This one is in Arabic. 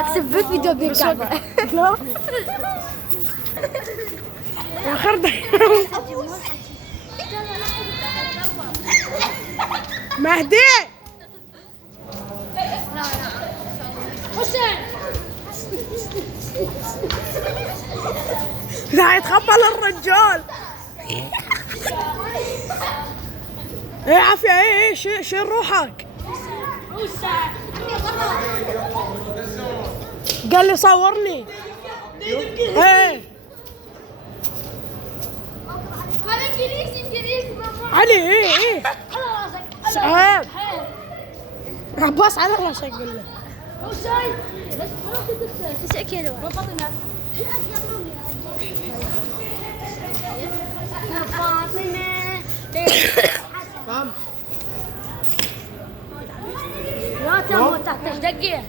اكتب بالفيديو بيرجع. لا وخرده مهدي لا يتقبل الرجال. ايه عافية ايه شيل روحك. قال لي صورني. ايه علي ايه سعاد عباس على راسك قول له. فاهم لا تموت تحت دقيقة.